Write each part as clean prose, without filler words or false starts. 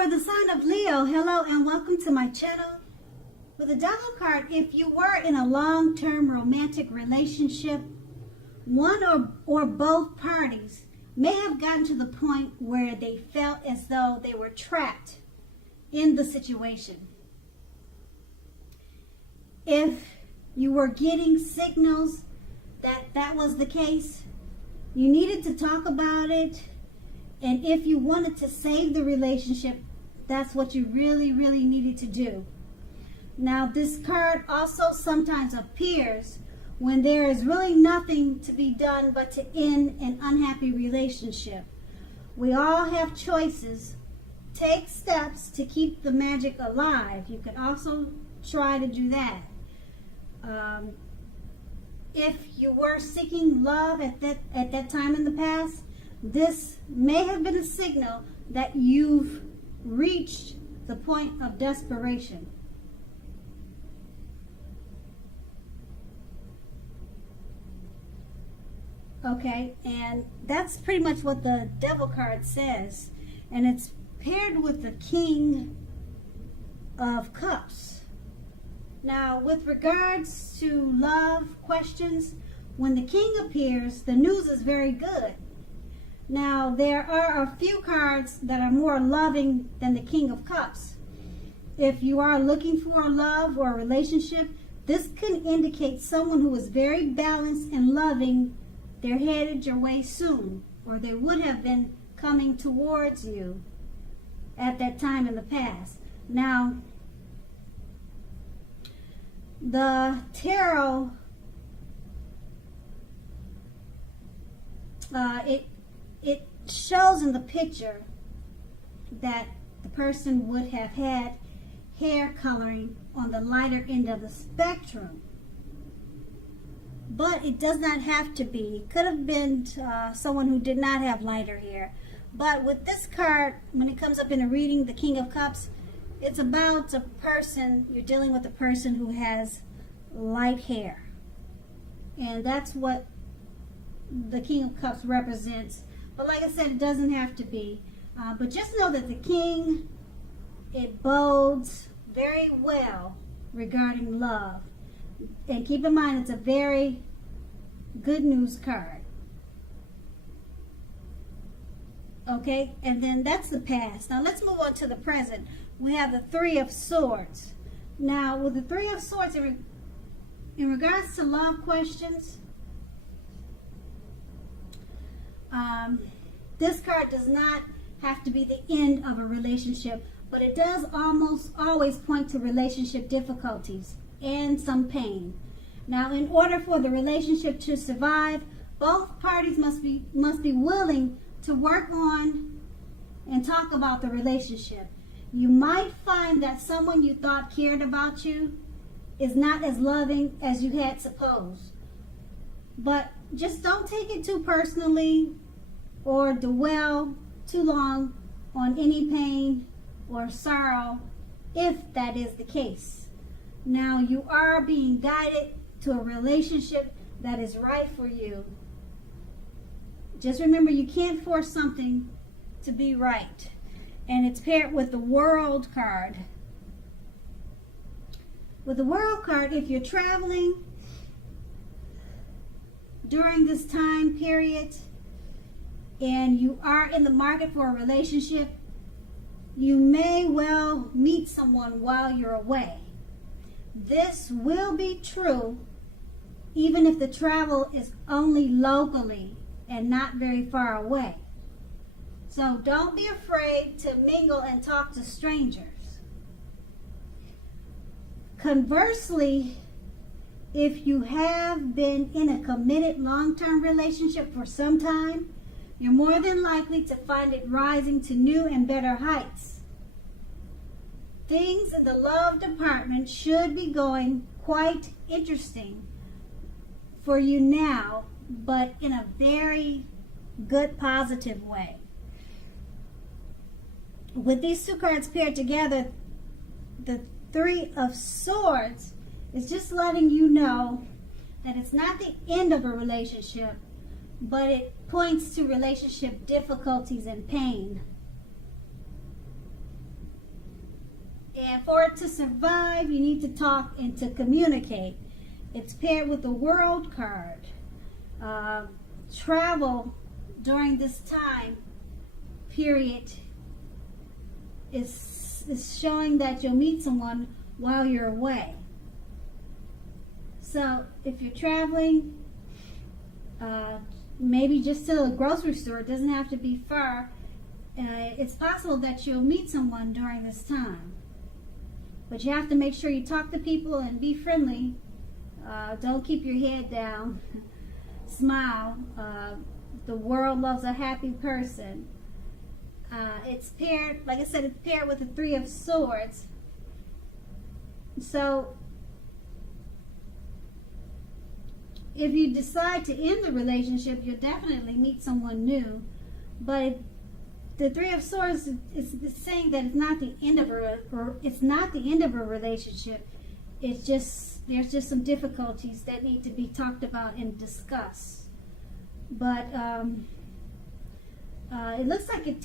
For the sign of Leo, hello and welcome to my channel. With the Devil card, if you were in a long-term romantic relationship, one or both parties may have gotten to the point where they felt as though they were trapped in the situation. If you were getting signals that that was the case, you needed to talk about it. And if you wanted to save the relationship, that's what you really needed to do. Now, this card also sometimes appears when there is really nothing to be done but to end an unhappy relationship. We all have choices. Take steps to keep the magic alive. You can also try to do that. If you were seeking love at that time in the past, this may have been a signal that you've reached the point of desperation. Okay, and that's pretty much what the Devil card says. And it's paired with the King of Cups. Now, with regards to love questions, when the King appears, the news is very good. Now, there are a few cards that are more loving than the King of Cups. If you are looking for love or a relationship, this can indicate someone who is very balanced and loving. They're headed your way soon, or they would have been coming towards you at that time in the past. Now, the tarot, it shows in the picture that the person would have had hair coloring on the lighter end of the spectrum. But it does not have to be. It could have been someone who did not have lighter hair. But with this card, when it comes up in a reading, the King of Cups, it's about a person, you're dealing with a person who has light hair. And that's what the King of Cups represents. But like I said, it doesn't have to be. But just know that the King, it bodes very well regarding love. And keep in mind, it's a very good news card. Okay, and then that's the past. Now let's move on to the present. We have the Three of Swords. Now with the Three of Swords, in regards to love questions, this card does not have to be the end of a relationship, but it does almost always point to relationship difficulties and some pain. Now, in order for the relationship to survive, both parties must be willing to work on and talk about the relationship. You might find that someone you thought cared about you is not as loving as you had supposed. But just don't take it too personally or dwell too long on any pain or sorrow if that is the case. Now, you are being guided to a relationship that is right for you. Just remember, you can't force something to be right. And it's paired with the World card. With the World card, if you're traveling during this time period and you are in the market for a relationship, you may well meet someone while you're away. This will be true even if the travel is only locally and not very far away. So don't be afraid to mingle and talk to strangers. Conversely, if you have been in a committed long-term relationship for some time, you're more than likely to find it rising to new and better heights. Things in the love department should be going quite interesting for you now, but in a very good, positive way. With these two cards paired together, the Three of Swords is just letting you know that it's not the end of a relationship, but it points to relationship difficulties and pain. And for it to survive, you need to talk and to communicate. It's paired with the World card. Travel during this time period is showing that you'll meet someone while you're away. So if you're traveling, maybe just to a grocery store, it doesn't have to be far. It's possible that you'll meet someone during this time. But you have to make sure you talk to people and be friendly. Don't keep your head down. Smile. The world loves a happy person. It's paired, like I said, it's paired with the Three of Swords. So if you decide to end the relationship, you'll definitely meet someone new. But the Three of Swords is saying that it's not the end of a relationship. It's just there's just some difficulties that need to be talked about and discussed. But it looks like it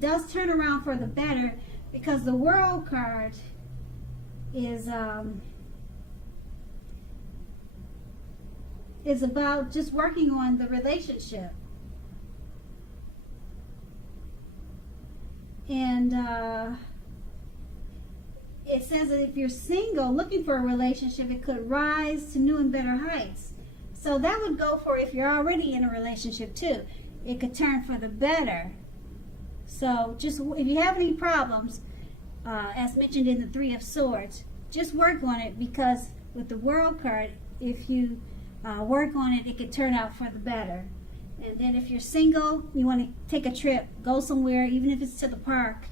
does turn around for the better, because the World card is about just working on the relationship. And it says that if you're single looking for a relationship, it could rise to new and better heights. So that would go for if you're already in a relationship too. It could turn for the better. So just if you have any problems, as mentioned in the Three of Swords, just work on it, because with the World card, if you work on it, it could turn out for the better. And then if you're single, you want to take a trip, go somewhere, even if it's to the park,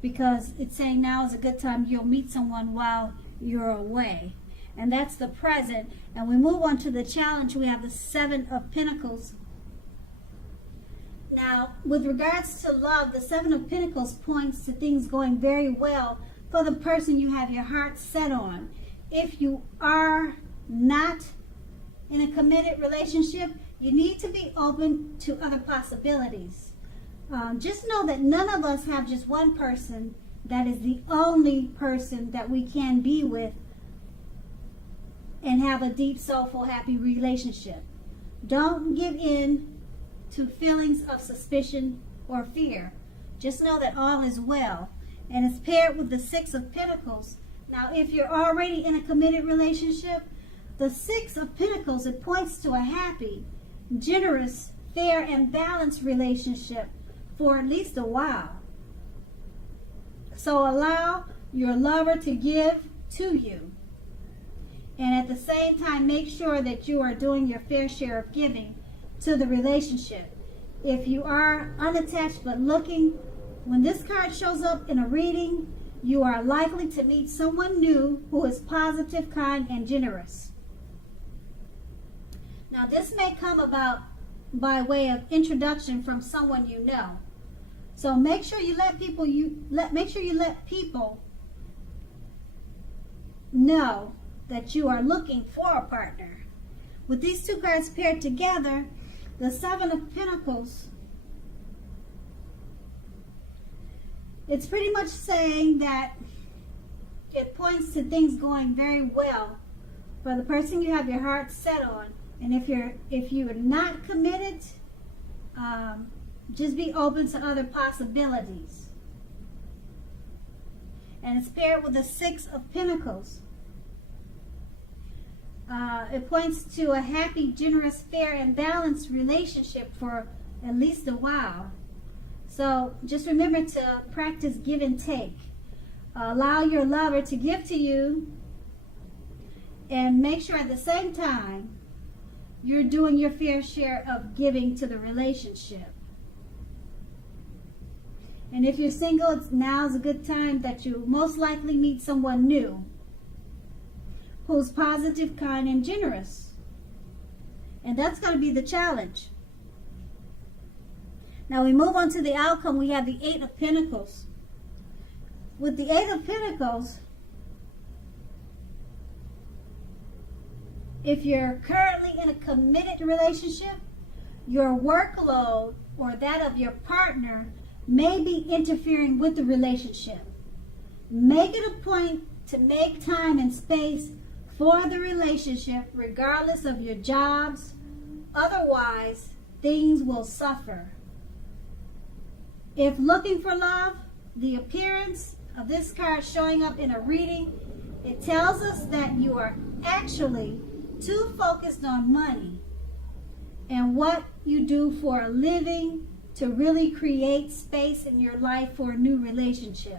because it's saying now is a good time. You'll meet someone while you're away. And that's the present. And we move on to the challenge. We have the Seven of Pentacles. Now, with regards to love, the Seven of Pentacles points to things going very well for the person you have your heart set on. If you are not in a committed relationship, you need to be open to other possibilities. Just know that none of us have just one person that is the only person that we can be with and have a deep, soulful, happy relationship. Don't give in to feelings of suspicion or fear. Just know that all is well. And it's paired with the Six of Pentacles. Now, if you're already in a committed relationship, the Six of Pentacles, it points to a happy, generous, fair, and balanced relationship for at least a while. So allow your lover to give to you. And at the same time, make sure that you are doing your fair share of giving to the relationship. If you are unattached but looking, when this card shows up in a reading, you are likely to meet someone new who is positive, kind, and generous. Now, this may come about by way of introduction from someone you know. So make sure you let people know that you are looking for a partner. With these two cards paired together, the Seven of Pentacles, it's pretty much saying that it points to things going very well for the person you have your heart set on. And if you're not committed, just be open to other possibilities. And it's paired with the Six of Pentacles. It points to a happy, generous, fair, and balanced relationship for at least a while. So just remember to practice give and take. Allow your lover to give to you, and make sure at the same time you're doing your fair share of giving to the relationship. And if you're single, now's a good time that you most likely meet someone new who's positive, kind, and generous. And that's going to be the challenge. Now we move on to the outcome. We have the Eight of Pentacles. With the Eight of Pentacles, if you're currently in a committed relationship, your workload or that of your partner may be interfering with the relationship. Make it a point to make time and space for the relationship, regardless of your jobs. Otherwise, things will suffer. If looking for love, the appearance of this card showing up in a reading, it tells us that you are actually too focused on money and what you do for a living to really create space in your life for a new relationship.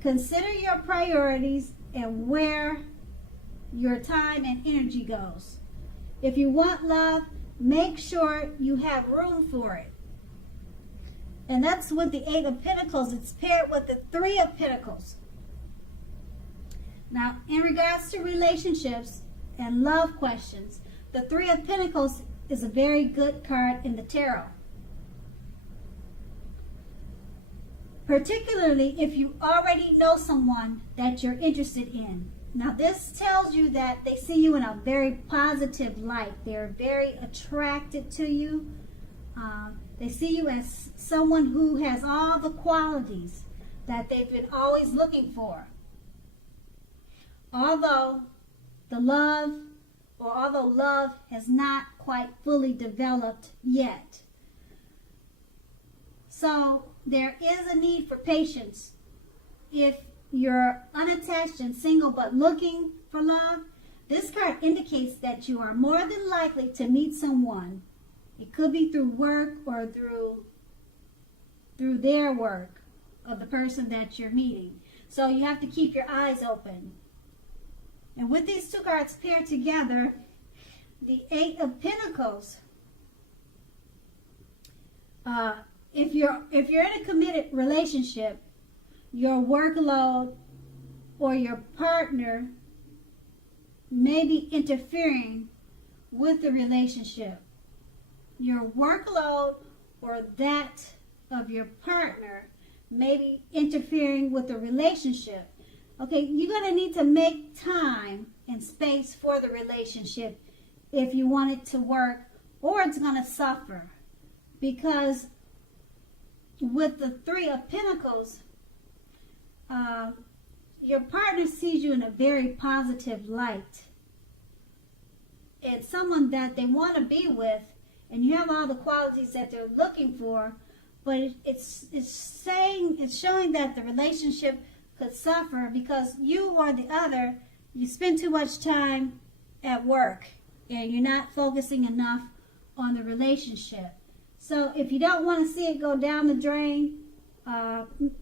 Consider your priorities and where your time and energy goes. If you want love, make sure you have room for it. And that's with the Eight of Pentacles. It's paired with the Three of Pentacles. Now, in regards to relationships and love questions, the Three of Pentacles is a very good card in the tarot. Particularly if you already know someone that you're interested in. Now, this tells you that they see you in a very positive light. They're very attracted to you. They see you as someone who has all the qualities that they've been always looking for. Although love has not quite fully developed yet. So there is a need for patience. If you're unattached and single but looking for love, this card indicates that you are more than likely to meet someone. It could be through work or through their work of the person that you're meeting. So you have to keep your eyes open. And with these two cards paired together, the Eight of Pentacles, if you're in a committed relationship, your workload or your partner may be interfering with the relationship. Your workload or that of your partner may be interfering with the relationship. Okay, you're going to need to make time and space for the relationship if you want it to work, or it's going to suffer. Because with the Three of Pentacles, your partner sees you in a very positive light. And someone that they want to be with, and you have all the qualities that they're looking for, but it's showing that the relationship could suffer because you or the other, you spend too much time at work and you're not focusing enough on the relationship. So if you don't want to see it go down the drain,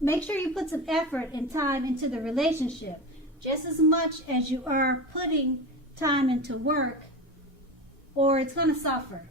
make sure you put some effort and time into the relationship, just as much as you are putting time into work, or it's going to suffer.